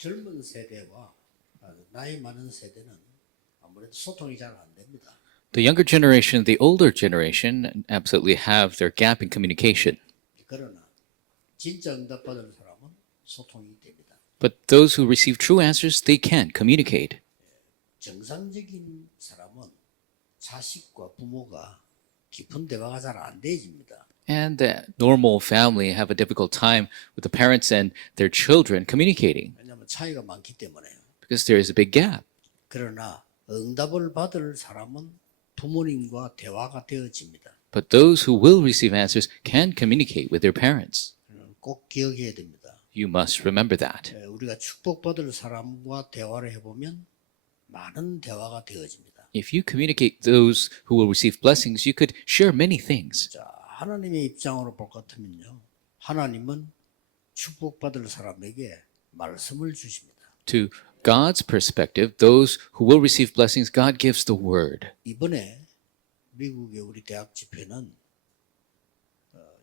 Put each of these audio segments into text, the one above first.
젊은 세대와 나이 많은 세대는 아무래도 소통이 잘 안 됩니다. The younger generation, the older generation, absolutely have their gap in communication. 그러나 진짜 응답받은 사람은 소통이 됩니다. But those who receive true answers, they can communicate. 정상적인 사람은 자식과 부모가 깊은 대화가 잘 안 되집니다. And the normal family have a difficult time with the parents and their children communicating 왜냐하면 차이가 많기 때문에요. because there is a big gap. 그러나 응답을 받을 사람은 부모님과 대화가 되어집니다. But those who will receive answers can communicate with their parents. 꼭 기억해야 됩니다. You must remember that. 우리가 축복받을 사람과 대화를 해보면 많은 대화가 되어집니다. If you communicate those who will receive blessings, you could share many things. 자, 하나님의 입장으로 볼 것 같으면요. 하나님은 축복받을 사람에게 말씀을 주십니다. To God's perspective, those who will receive blessings, God gives the word. 이번에 미국의 우리 대학 집회는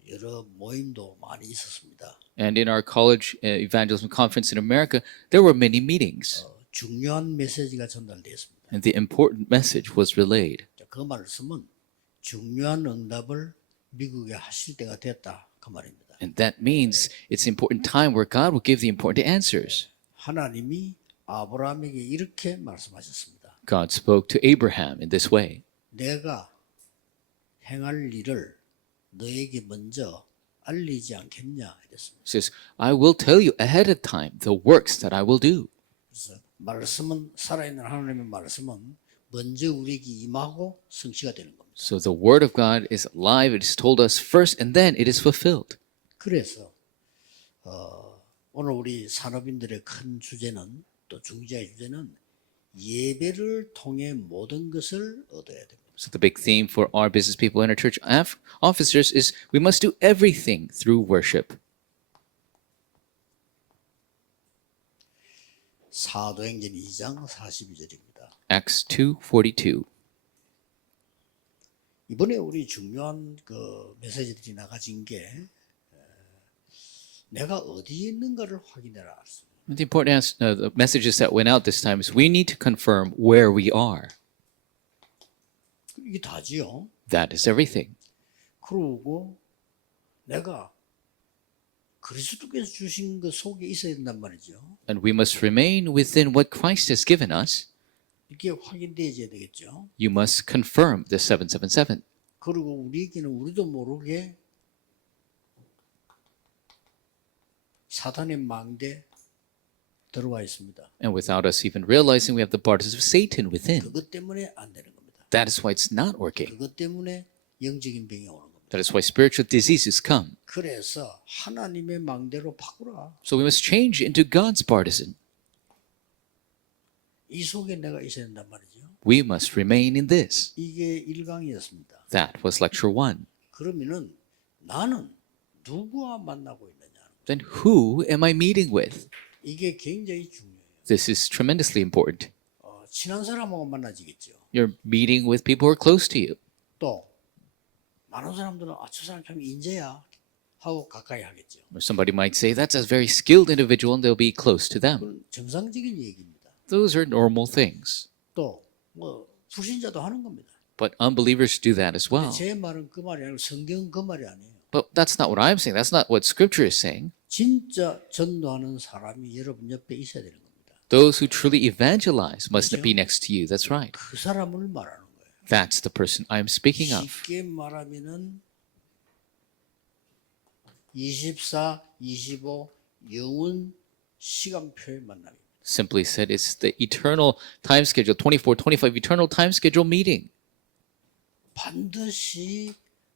여러 모임도 많이 있었습니다. And in our college evangelism conference in America, there were many meetings. 중요한 메시지가 전달되었습니다. And the important message was relayed. 그 말씀은 중요한 응답을 미국에 하실 때가 됐다 그 말입니다. And that means it's an important time where God will give the important answers. 하나님이 아브라함에게 이렇게 말씀하셨습니다. God spoke to Abraham in this way. 내가 행할 일을 너에게 먼저 알리지 않겠냐 이랬습니다. He says, I will tell you ahead of time the works that I will do. 그래서 말씀은 살아있는 하나님의 말씀은 먼저 우리에게 임하고 성취가 되는 겁니다. So the word of God is alive. It is told us first and then it is fulfilled. 그래서 오늘 우리 산업인들의 큰 주제는 또 중재의 주제는 예배를 통해 모든 것을 얻어야 됩니다. So the big theme for our business people and our church officers is we must do everything through worship. 사도행전 2장 42절입니다. Acts 2:42. 이번에 우리 중요한 그 메시지들이 나가진 게 내가 어디에 있는가를 확인해라. The important the messages that went out this time is we need to confirm where we are. 이게 다지요. That is everything. 그러고 내가 그리스도께서 주신 것 속에 있어야 된단 말이죠. And we must remain within what Christ has given us. 이게 확인되어야 되겠죠. You must confirm the 777. 그리고 우리에게는 우리도 모르게 사탄의 망대 들어와 있습니다. And without us even realizing, we have the borders of Satan within. 그것 때문에 안 되는 겁니다. That is why it's not working. 그것 때문에 영적인 병이 오는 겁니다. That is why spiritual diseases come. 그래서 하나님의 망대로 바꾸라. So we must change into God's partisan. 이 속에 내가 있어야 된단 말이죠. We must remain in this. 이게 1강이었습니다. That was lecture 1. 그러면은 나는 누구와 만나고 있느냐. Then who am I meeting with? 이게 굉장히 중요해요. This is tremendously important. 친한 사람하고 만나지겠죠. You're meeting with people who are close to you. 또 많은 사람들은 저 사람 참 인재야 하고 가까이 하겠죠. Or somebody might say, that's a very skilled individual, and they'll be close to them. 그건 정상적인 얘기입니다. Those are normal things. 또 뭐 불신자도 하는 겁니다. But unbelievers do that as well. 제 말은 그 말이 아니고 성경은 그 말이 아니에요. But that's not what I'm saying. That's not what Scripture is saying. 진짜 전도하는 사람이 여러분 옆에 있어야 되는 겁니다. Those who truly evangelize must be next to you. That's right. 그 사람을 말하는 거예요. That's the person I'm speaking of. 쉽게 말하면은 24, 25 영원 시간표의 만남입니다. Simply said, it's the eternal time schedule, 24, 25 eternal time schedule meeting. 반드시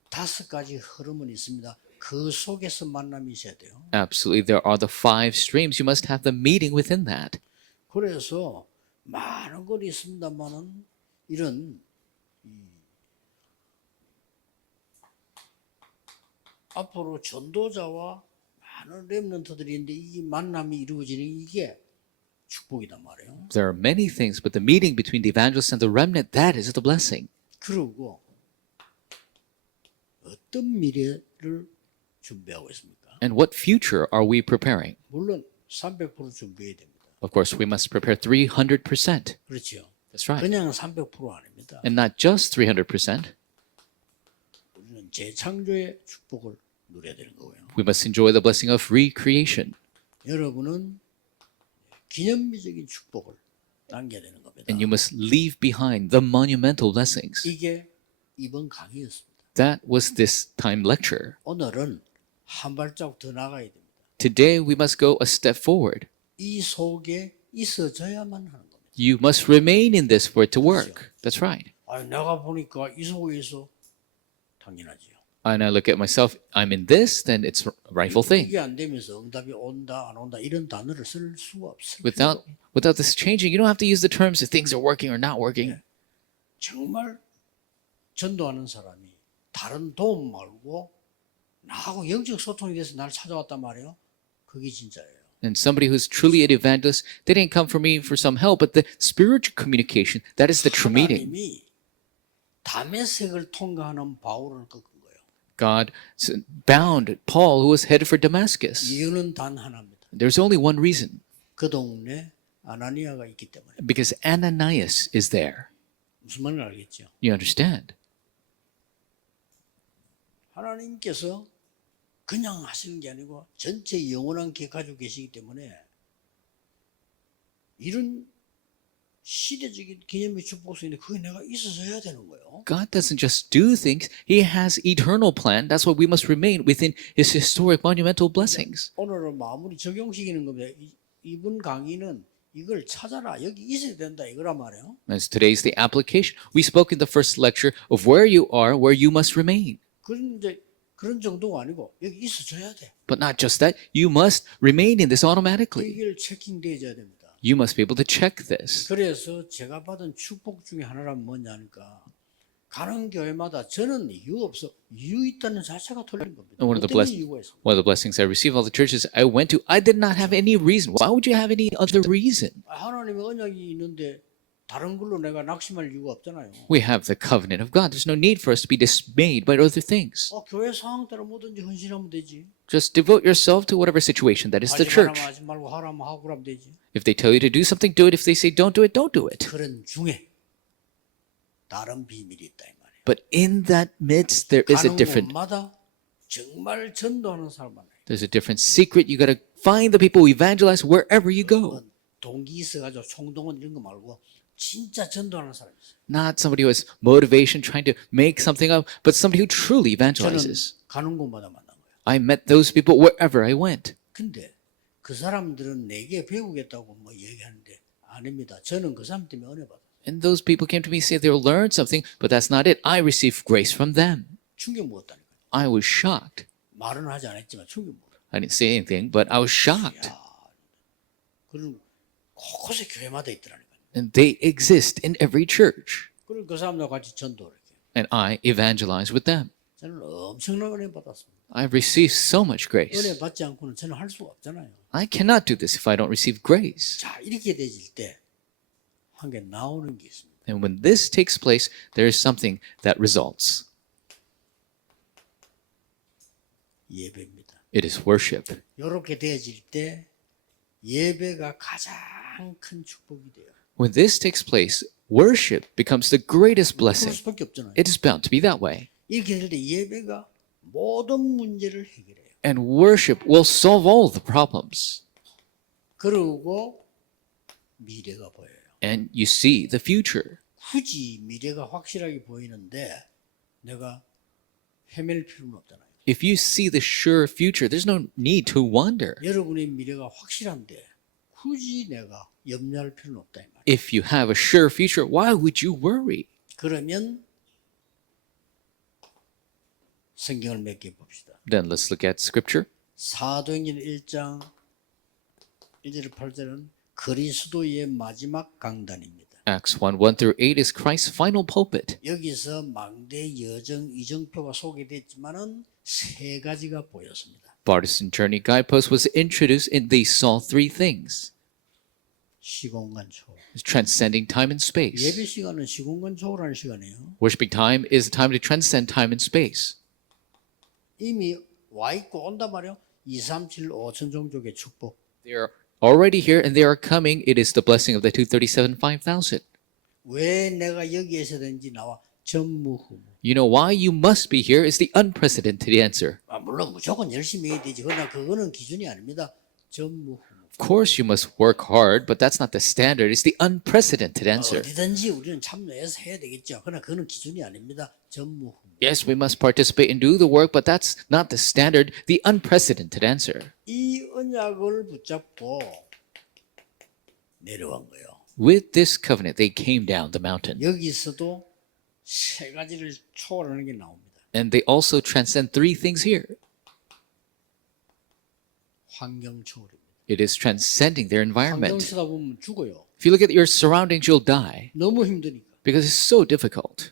5가지 흐름은 있습니다. 그 속에서 만남이 있어야 돼요. Absolutely, there are the 5 streams. You must have the meeting within that. 그래서 많은 건 있습니다만은 이런 앞으로 전도자와 많은 렘넌트들이 있는데 이 만남이 이루어지는 이게 축복이단 말이에요. There are many things, but the meeting between the evangelist and the remnant, that is the blessing. 그리고 어떤 미래를 준비하고 있습니까? And what future are we preparing? 물론 300% 준비해야 됩니다. Of course, we must prepare 300%. 그렇죠. That's right. 그냥 300% 아닙니다. And not just 300%. 우리는 재창조의 축복을 누려야 되는 거고요. We must enjoy the blessing of recreation. 여러분은 기념비적인 축복을 남겨야 되는 겁니다. And you must leave behind the monumental blessings. 이게 이번 강의였습니다. That was this time lecture. 오늘은 한 발자국 더 나가야 됩니다. Today, we must go a step forward. 이 속에 있어져야만 하는 겁니다. You must remain in this for it to work. That's right. 아, 내가 보니까 이 속에 있어. 당연하지요. And I look at myself, I'm in this, then it's a rightful thing. 이게 안 되면서 응답이 온다 안 온다 이런 단어를 쓸 수가 없어요. Without this changing, you don't have to use the terms if things are working or not working. 정말 전도하는 사람이 다른 도움 말고 나하고 영적 소통이 돼서 나를 찾아왔단 말이에요. 그게 진짜예요. And somebody who's truly an evangelist, they didn't come for me for some help, but the spiritual communication, that is the true meeting. 하나님이 다메섹을 통과하는 바울을 꺾은 거예요. God bound Paul, who was headed for Damascus. 이유는 단 하나입니다. There's only one reason, 그 동네 아나니아가 있기 때문에. because Ananias is there. 무슨 말인지 알겠죠? You understand? 하나님께서 그냥 하시는 게 아니고 전체 영원한 계획 가지고 계시기 때문에 이런 시대적인 기념의 축복 속에 그게 내가 있어서야 되는 거예요. God doesn't just do things, He has eternal plan. That's why we must remain within His historic monumental blessings. 오늘은 마무리 적용시키는 겁니다. 이번 강의는 이걸 찾아라. 여기 있어야 된다. 이거란 말이에요. As today's the application, we spoke in the first lecture of where you are, where you must remain. 그런 정도가 아니고 여기 있어줘야 돼. But not just that, you must remain in this automatically. 이걸 체킹돼야 됩니다. You must be able to check this. 그래서 제가 받은 축복 중에 하나란 뭐냐니까 가는 교회마다 저는 이유 없어. 이유 있다는 자체가 틀린 겁니다. And one of the 어떤 이유가 있어? one of the blessings I received all the churches I went to, I did not have any reason. Why would you have any other reason? 하나님의 언약이 있는데 다른 걸로 내가 낙심할 이유가 없잖아요. We have the covenant of God. There's no need for us to be dismayed by other things. 교회 상황 따라 뭐든지 헌신하면 되지. Just devote yourself to whatever situation that is the 하지 church. 말라면 하지 말고 하라면 하고 그러면 되지. If they tell you to do something, do it. If they say don't do it, don't do it. 그런 중에 다른 비밀이 있다 이 말이에요. But in that midst, there is a 가는 different. 곳마다 정말 전도하는 사람 만나요. There's a different secret. You got to find the people who evangelize wherever you go. 동기 있어가지고 총동원 이런 거 말고 진짜 전도하는 사람이 있어요. Not somebody who has motivation trying to make something up, but somebody who truly 저는 evangelizes. 가는 곳마다 만난 거예요. I met those people wherever I went. 근데 그 사람들은 내게 배우겠다고 뭐 얘기하는데 아닙니다. 저는 그 사람 때문에 은혜 받아요. And those people came to me and said they'll learn something, but that's not it. I received grace from them. 충격 먹었다니까요. I was shocked. 말은 하지 않았지만 충격 먹었어요. I didn't say anything, but I was shocked. 그런 곳곳에 교회마다 있더라니까요. And they exist in every church. 그리고 그 사람들과 같이 전도를 해요. And I evangelize with them. 저는 엄청난 은혜 받았습니다. I've received so much grace. 은혜 받지 않고는 저는 할 수가 없잖아요. I cannot do this if I don't receive grace. 자, 이렇게 되질 때 한 개 나오는 게 있습니다. And when this takes place, there is something that results. 예배입니다. It is worship. 이렇게 되어질 때 예배가 가장 큰 축복이 돼요. When this takes place, worship becomes the greatest 그럴 blessing. 수밖에 없잖아요. It is bound to be that way. 이렇게 될 때 예배가 모든 문제를 해결해요. And worship will solve all the problems. 그리고 미래가 보여요. And you see the future. 굳이 미래가 확실하게 보이는데 내가 헤맬 필요는 없잖아요. If you see the sure future, there's no need to wonder. 여러분의 미래가 확실한데 굳이 내가 염려할 필요는 없다 이 말이에요. If you have a sure future, why would you worry? 그러면 성경을 몇 개 봅시다. Then let's look at scripture. 사도행전 1장 1절 8절은 그리스도의 마지막 강단입니다. Acts 1:1 through 8 is Christ's final pulpit. 여기서 망대 여정 이정표가 소개됐지만은 세 가지가 보였습니다. Partisan journey guidepost was introduced and they saw three things. 시공간 초월. Transcending time and space. 예배 시간은 시공간 초월하는 시간이에요. Worshiping time is the time to transcend time and space. 이미 와 있고 온단 말이에요. 2, 3, 7, 5천 종족의 축복. They are already here and they are coming. It is the blessing of the 237,500. 왜 내가 여기에서 된지 나와 전무후무. You know why you must be here is the unprecedented answer. 물론 무조건 열심히 해야 되지. 그러나 그거는 기준이 아닙니다. 전무후무. Of course, you must work hard, but that's not the standard. It's the unprecedented answer. 어디든지 우리는 참여해서 해야 되겠죠. 그러나 그거는 기준이 아닙니다. 전무후무. Yes, we must participate and do the work, but that's not the standard, the unprecedented answer. 이 언약을 붙잡고 내려간 거예요. With this covenant, they came down the mountain. 여기서도 세 가지를 초월하는 게 나옵니다. And they also transcend three things here. 환경 초월입니다. It is transcending their 환경 environment. 쓰다 보면 죽어요. If you look at your surroundings, you'll die 너무 힘드니까. because it's so difficult.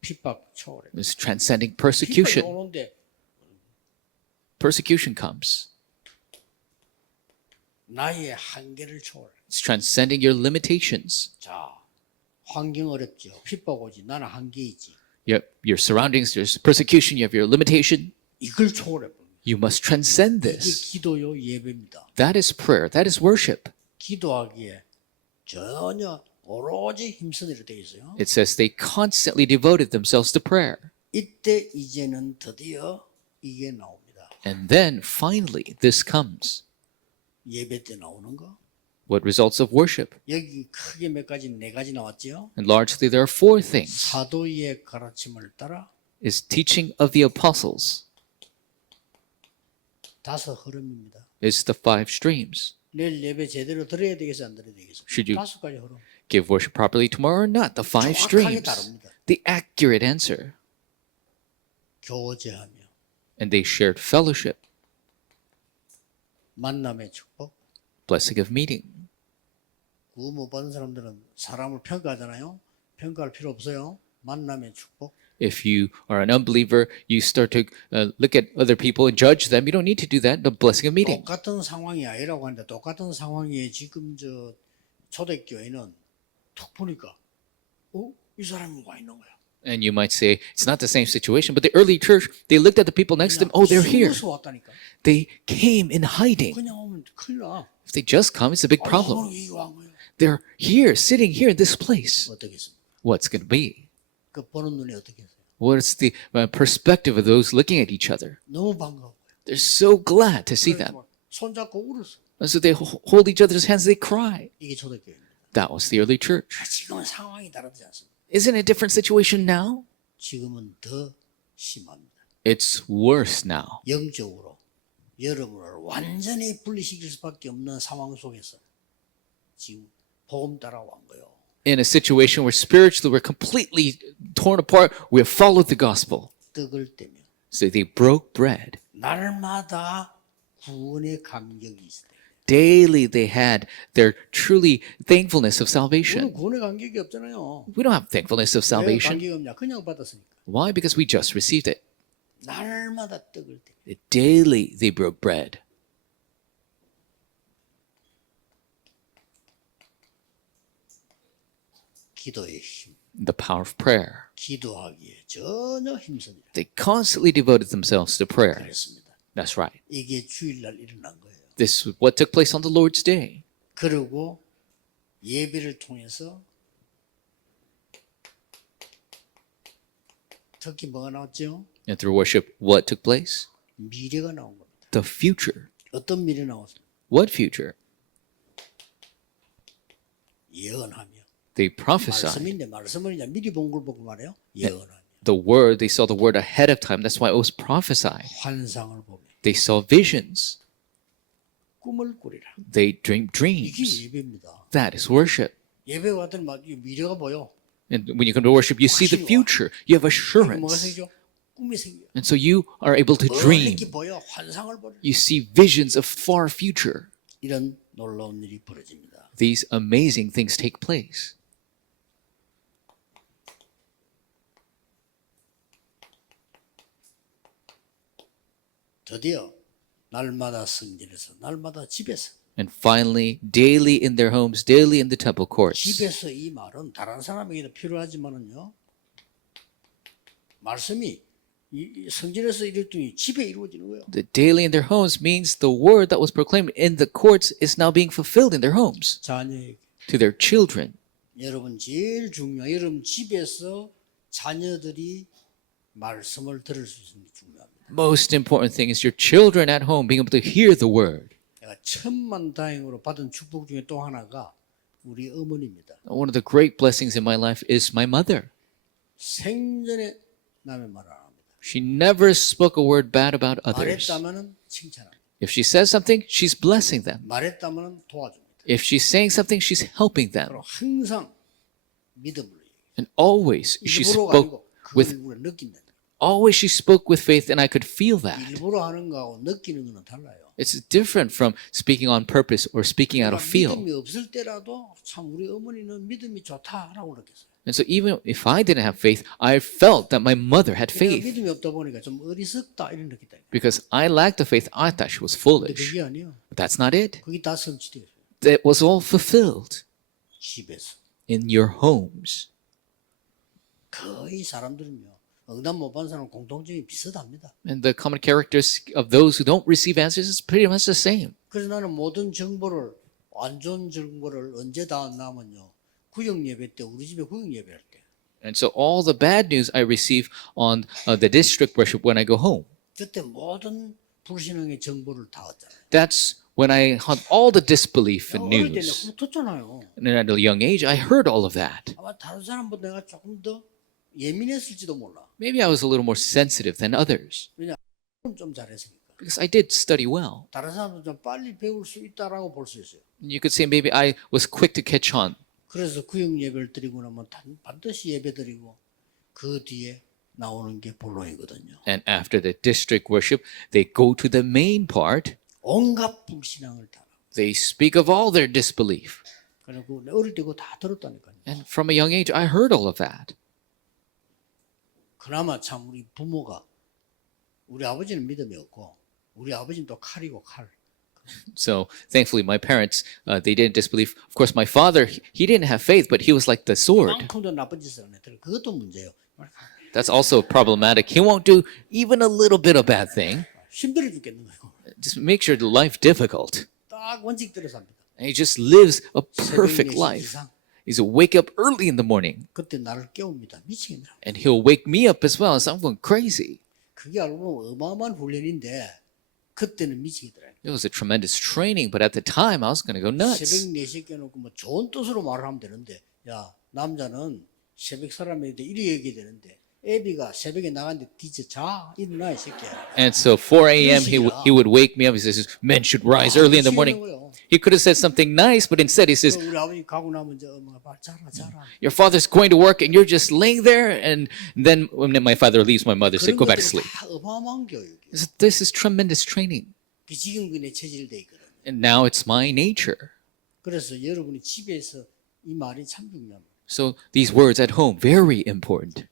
핍박 초월해. It's transcending 핍박이 persecution. 오는데 Persecution comes. 나의 한계를 초월해. It's transcending your limitations. 자, 환경 어렵죠. 핍박 오지. 나는 한계 있지. Your surroundings, there's persecution, you have your limitation. 이걸 초월해 버립니다. You must transcend 이게 this. 기도요 예배입니다. That is prayer. That is worship. 기도하기에 전혀 오로지 힘쓰기로 되어 있어요. It says they constantly devoted themselves to prayer. 이때 이제는 드디어 이게 나옵니다. And then finally, this comes. 예배 때 나오는 거. What results of worship? 여기 크게 몇 가지 네 가지 나왔죠. And largely, there are four things. 사도의 가르침을 따라 Is teaching of the apostles. 다섯 흐름입니다. Is the five streams. 내일 예배 제대로 드려야 되겠어 안 드려야 되겠어? Should you 다섯 가지 흐름. give worship properly tomorrow or not? The five 정확하게 streams. 다릅니다. The accurate answer. 교제하며 And they shared fellowship, 만남의 축복. blessing of meeting. 구원 못 받은 사람들은 사람을 평가하잖아요. 평가할 필요 없어요. 만남의 축복. If you are an unbeliever, you start to look at other people and judge them. You don't need to do that. The blessing of meeting. 똑같은 상황이 아니라고 하는데 똑같은 상황에 지금 저 초대교회는 툭 보니까 이 사람이 와 있는 거야. And you might say, it's not the same situation, but the early church, they looked at the people next to them. Oh, they're here. 숨어서 왔다니까. They came in hiding. 그냥 오면 큰일 나. If they just come, it's a big problem. 오늘 이거 한 거예요. They're here, sitting here in this place. 어떻겠습니까? What's going to be? 그 보는 눈이 어떻게 했어요? What's the perspective of those looking at each other? 너무 반가워. They're so glad to see them. 손잡고 울었어. And so they hold each other's hands, they cry. 이게 초대교회입니다. That was the early church. 지금은 상황이 다르지 않습니다. Isn't it a different situation now? 지금은 더 심합니다. It's worse now. 영적으로 여러분을 완전히 분리시킬 수밖에 없는 상황 속에서 지금 복음 따라온 거예요. In a situation where spiritually we're completely torn apart, we have followed the gospel. 떡을 떼며 So they broke bread. 날마다 구원의 감격이 있어요. Daily they had their truly thankfulness of 우리는 salvation. 구원의 감격이 없잖아요. We don't have thankfulness of 왜 salvation. 감격이 없냐? 그냥 받았으니까. Why? Because we just received it. 날마다 떡을 떼며 Daily they broke bread. 기도의 힘, The power of prayer. 기도하기에 전혀 힘쓰니라. They constantly devoted themselves to prayer. 그랬습니다. That's right. 이게 주일날 일어난 거예요. This is what took place on the Lord's day. 그리고 예배를 통해서 특히 뭐가 나왔죠? And through worship, what took place? 미래가 나온 겁니다. The future. 어떤 미래 나왔습니까? What future? 예언하며. They prophesied. 말씀인데 말씀을 이제 미리 본 걸 보고 말해요. 예언하며. The word, they saw the word ahead of time. That's why it was prophesied. 환상을 보며. They saw visions. 꿈을 꾸리라. They dreamed 이게 dreams. 예배입니다. That is worship. 예배 왔더니 막 미래가 보여. And when you come to worship, you see the future. You have 뭐가 assurance. 생겨? 꿈이 생겨. And so you are able to dream. 멀리 보여. 환상을 보여. You see visions of far future. 이런 놀라운 일이 벌어집니다. These amazing things take place. 드디어 날마다 성전에서 날마다 집에서 And finally, daily in their homes, daily in the temple courts. 집에서 이 말은 다른 사람에게도 필요하지만은요. 말씀이 이 성전에서 이루어졌더니 집에 이루어지는 거예요. The daily in their homes means the word that was proclaimed in the courts is now being fulfilled in their homes 자녀에게. to their children. 여러분 제일 중요한 여러분 집에서 자녀들이 말씀을 들을 수 있는 게 중요합니다. Most important thing is your children at home being able to hear the word. 내가 천만다행으로 받은 축복 중에 또 하나가 우리 어머니입니다. One of the great blessings in my life is my mother. 생전에 남의 말 안 합니다. She never spoke a word bad about others. 말했다면은 칭찬합니다. If she says something, she's blessing them. 말했다면은 도와줍니다. If she's saying something, she's helping them. 그리고 항상 믿음으로 얘기해요. And always she 일부러가 spoke 아니고 with 그걸 우리가 느낀다. always she spoke with faith, and I could feel that. 일부러 하는 거하고 느끼는 거는 달라요. It's different from speaking on purpose or speaking out of feel. 믿음이 없을 때라도 참 우리 어머니는 믿음이 좋다라고 느꼈어요. And so even if I didn't have faith, I felt that my mother had 내가 faith. 믿음이 없다 보니까 좀 어리석다 이런 느꼈다. Because I lacked the faith, I thought she was 근데 foolish. 그게 아니에요. But that's not it. 그게 다 성취돼요. That was all fulfilled 집에서. in your homes. 거의 사람들은요. 응답 못 받은 사람은 공통점이 비슷합니다. And the common characteristics of those who don't receive answers is pretty much the same. 그래서 나는 모든 정보를 안 좋은 정보를 언제 다 나면요. 구역 예배 때 우리 집에 구역 예배할 때. And so all the bad news I receive on the district worship when I go home. 그때 모든 불신앙의 정보를 다 얻잖아요. That's when I had all the disbelief and 어릴 때는 news. 그거 듣잖아요. And at a young age, I heard all of that. 아마 다른 사람보다 내가 조금 더 예민했을지도 몰라. Maybe I was a little more sensitive than others 좀 잘했으니까. because I did study well. 다른 사람도 좀 빨리 배울 수 있다라고 볼 수 있어요. You could say maybe I was quick to catch on. 그래서 구역 예배를 드리고 나면 반드시 예배 드리고 그 뒤에 나오는 게 본론이거든요. And after the district worship, they go to the main part. 온갖 불신앙을 다. They speak of all their disbelief. 그리고 어릴 때 그거 다 들었다니까요. And from a young age, I heard all of that. 그나마 참 우리 부모가 우리 아버지는 믿음이 없고 우리 아버지는 또 칼이고 칼. So thankfully, my parents, they didn't disbelieve. Of course, my father, he didn't have faith, but he was like the sword. 만큼도 나쁜 짓을 안 했더니 그것도 문제예요. That's also problematic. He won't do even a little bit of bad thing. 힘들어 죽겠는 거예요. Just make sure the life difficult. 딱 원칙대로 삽니다. And he just lives a 새벽 perfect 4시 life. 이상. He's a wake up early in the morning, 그때 나를 깨웁니다. 미치겠네. and he'll wake me up as well. So I'm going crazy. 그게 알고 보면 어마어마한 훈련인데 그때는 미치겠더라고요. It was a tremendous training, but at the time, I was going to go nuts. 새벽 4시에 깨놓고 뭐 좋은 뜻으로 말을 하면 되는데 야 남자는 새벽 사람인데 이리 얘기해야 되는데 애비가 새벽에 나갔는데 뒤져 자 일어나 이 새끼야. And so 4 a.m. he would wake me up. He says, men should rise early in the morning. He could have said something nice, but instead he says, 우리 아버지 가고 나면 이제 엄마가 말 자라 자라. your father's going to work and you're just laying there. And then when my father leaves, my mother said, 그런 go back to 것들이 sleep. 다 어마어마한 교육이에요. So this is tremendous training. 그 지금 그내 체질돼 있거든. And now it's my nature. 그래서 여러분이 집에서 이 말이 참 중요합니다. So these words at home, very important.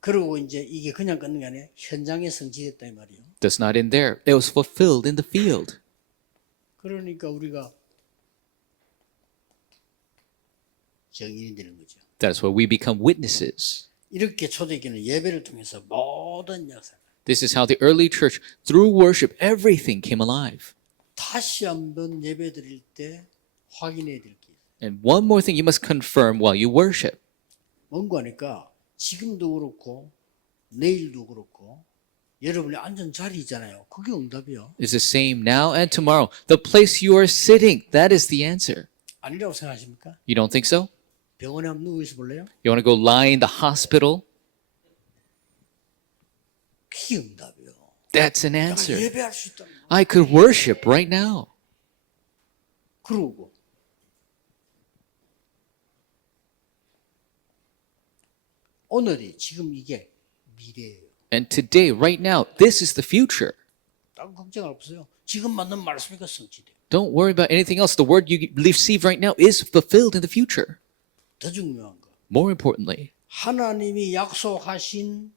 그리고 이제 이게 그냥 끊는 게 아니라 현장에 성취됐다 이 말이에요. Does not end there. It was fulfilled in the field. 그러니까 우리가 증인이 되는 거죠. That's where we become witnesses. 이렇게 초대교회는 예배를 통해서 모든 역사 This is how the early church, through worship, everything came alive. 다시 한번 예배 드릴 때 확인해야 될 게 있어요. And one more thing you must confirm while you worship. 뭔가 하니까 지금도 그렇고 내일도 그렇고 여러분이 앉은 자리 있잖아요. 그게 응답이요. It's the same now and tomorrow. The place you are sitting, that is the answer. 아니라고 생각하십니까? You don't think so? 병원에 한번 누워 있어 볼래요? You want to go lie in the hospital? 그게 응답이요. That's an 내가 answer. 예배할 수 있다. I could worship right now. 그러고 오늘이 지금 이게 미래예요. And today, right now, this is the future. 딴 걱정 없어요. 지금 맞는 말씀이가 성취돼요. Don't worry about anything else. The word you receive right now is fulfilled in the future. 더 중요한 거. More importantly, 하나님이 약속하신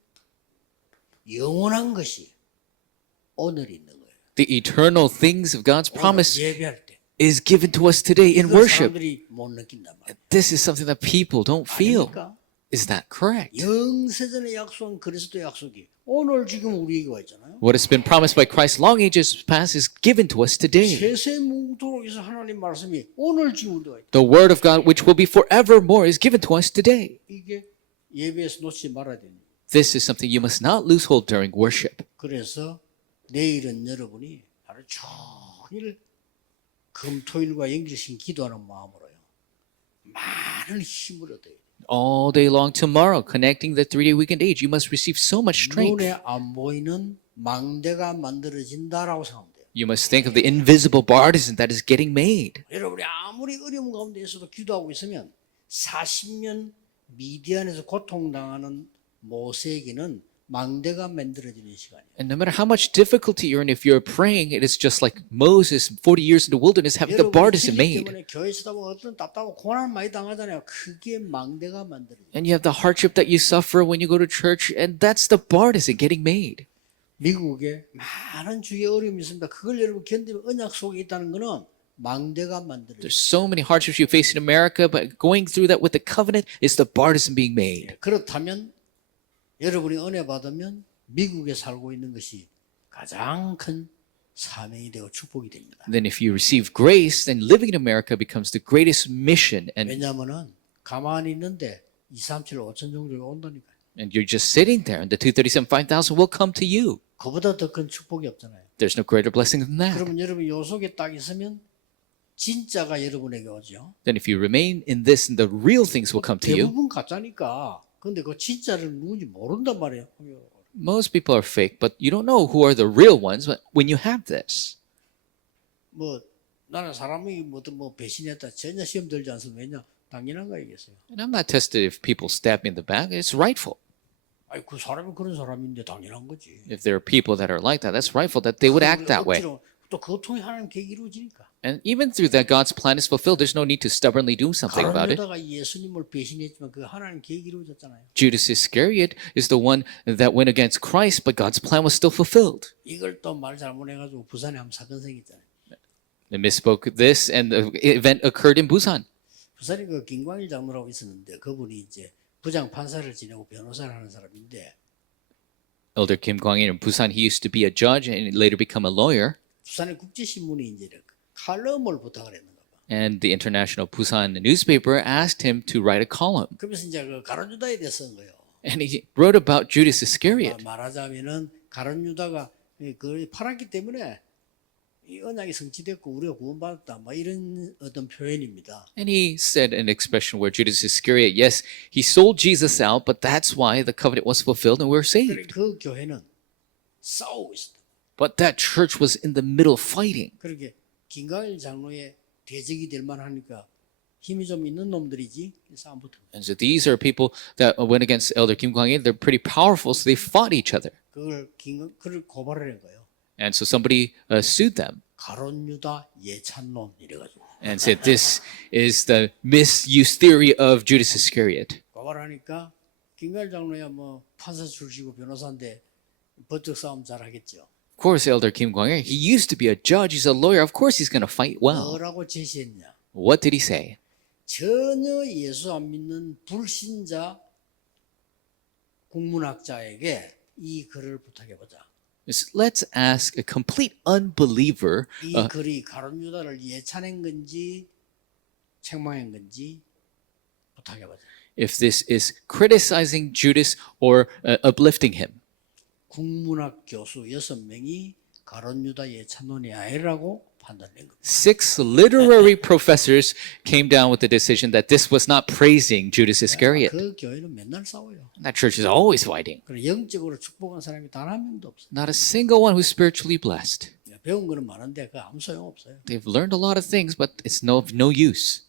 영원한 것이 오늘 있는 거예요. the eternal things of God's 오늘 promise 예배할 때 is given to us today in 이걸 worship. 사람들이 못 느낀단 말이에요. This is something that people don't feel. 아닙니까? Is that correct? 영세전에 약속한 그리스도 약속이 오늘 지금 우리에게 와 있잖아요. What has been promised by Christ long ages past is given to us today. 세세 묵도록 해서 하나님 말씀이 오늘 지금 우리가 있다. The word of God, which will be forevermore, is given to us today. 이게 예배에서 놓치지 말아야 됩니다. This is something you must not lose hold during worship. 그래서 내일은 여러분이 하루 종일 금토일과 연결신 기도하는 마음으로요. 많은 힘을 얻어야 돼요. All day long tomorrow, connecting the 3-day weekend age, you must receive so much strength. 눈에 안 보이는 망대가 만들어진다라고 생각하면 돼요. You must think of the invisible partisan that is getting made. 여러분이 아무리 어려운 가운데 있어도 기도하고 있으면 40년 미디안에서 고통당하는 모세에게는 망대가 만들어지는 시간이에요. And no matter how much difficulty you're in, if you're praying, it is just like Moses, 40 years in the wilderness, having the partisan made. 때문에 교회에서 보면 어떤 답답하고 고난 많이 당하잖아요. 그게 망대가 만들어져요. And you have the hardship that you suffer when you go to church, and that's the partisan getting made. 미국에 많은 주의 어려움이 있습니다. 그걸 여러분 견디면 언약 속에 있다는 거는 망대가 만들어져요. There's so many hardships you face in America, but going through that with the covenant is the partisan being made. 그렇다면 여러분이 은혜 받으면 미국에 살고 있는 것이 가장 큰 사명이 되고 축복이 됩니다. Then if you receive grace, then living in America becomes the greatest mission, 왜냐하면은 가만히 있는데 237, 5천 정도가 온다니까요. and you're just sitting there, and the 237, 5,000 will come to you. 그보다 더 큰 축복이 없잖아요. There's no greater blessing than that. 그러면 여러분 요 속에 딱 있으면 진짜가 여러분에게 오죠. Then if you remain in this, and the real things will come to you. 대부분 가짜니까. 근데 그 진짜를 누군지 모른단 말이에요. Most people are fake, but you don't know who are the real ones when you have this. 뭐 나는 사람이 뭐 배신했다 전혀 시험 들지 않습니다. 왜냐 당연한 거 얘기했어요. And I'm not tested if people stab me in the back. It's rightful. 아니 그 사람이 그런 사람인데 당연한 거지. If there are people that are like that, that's rightful that they would act that way. 또 그것 통해 하나님 계획이 이루어지니까. And even through that, God's plan is fulfilled. There's no need to stubbornly do something about it. 가룟유다가 예수님을 배신했지만 그 하나님 계획이 이루어졌잖아요. Judas Iscariot is the one that went against Christ, but God's plan was still fulfilled. 이걸 또 말 잘못해가지고 부산에 한 사건 생겼잖아요. They misspoke this, and the event occurred in Busan. 부산에 그 김광일 장로라고 있었는데 그분이 이제 부장 판사를 지내고 변호사를 하는 사람인데 Elder Kim Kwang-in in Busan, he used to be a judge and later become a lawyer. 부산의 국제신문이 이제 칼럼을 부탁을 했는가 봐. And the international Busan newspaper asked him to write a column. 그러면서 이제 그 가룟유다에 대해서 쓴 거예요. And he wrote about Judas Iscariot. 말하자면은 가룟유다가 그걸 팔았기 때문에 이 언약이 성취됐고 우리가 구원받았다. 뭐 이런 어떤 표현입니다. And he said an expression where Judas Iscariot, yes, he sold Jesus out, but that's why the covenant was fulfilled and we're saved. 그 교회는 싸우고 있었다. But that church was in the middle fighting. 그렇게 김광일 장로의 대적이 될 만하니까 힘이 좀 있는 놈들이지 싸움부터. And so these are people that went against Elder Kim Kwang-in. They're pretty powerful, so they fought each other. 그걸 고발을 한 거예요. And so somebody sued them 가룟유다 예찬론 이래가지고. and said this is the misuse theory of Judas Iscariot. 고발하니까 김광일 장로야 뭐 판사 출신이고 변호사인데 법적 싸움 잘하겠죠. Of course, Elder Kim Kwang-il, he used to be a judge. He's a lawyer. Of course, he's going to fight well. 뭐라고 제시했냐? What did he say? 전혀 예수 안 믿는 불신자 국문학자에게 이 글을 부탁해보자. Let's ask a complete unbeliever 이 글이 가룟유다를 예찬한 건지 책망한 건지 부탁해보자. if this is criticizing Judas or uplifting him. 국문학 교수 6명이 가룟유다 예찬론이 아니라고 판단된 겁니다. 6 literary professors came down with the decision that this was not praising Judas Iscariot. 그 교회는 맨날 싸워요. That church is always fighting. 그리고 영적으로 축복한 사람이 단 한 명도 없어요. Not a single one who's spiritually blessed. 배운 거는 많은데 그 아무 소용 없어요. They've learned a lot of things, but it's of no use.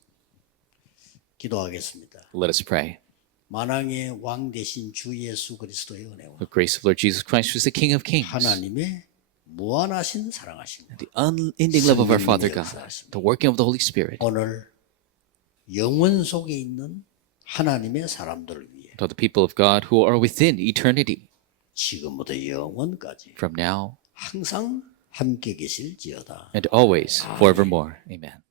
기도하겠습니다. Let us pray. 만왕의 왕 대신 주 예수 그리스도의 은혜와 The grace of Lord Jesus Christ, who is the King of Kings, 하나님의 무한하신 사랑하심과 the unending love of our Father God, the working of the Holy Spirit, 오늘 영원 속에 있는 하나님의 사람들을 위해 to the people of God who are within eternity, 지금부터 영원까지 from now 항상 함께 계실지어다. and always, forevermore. Amen.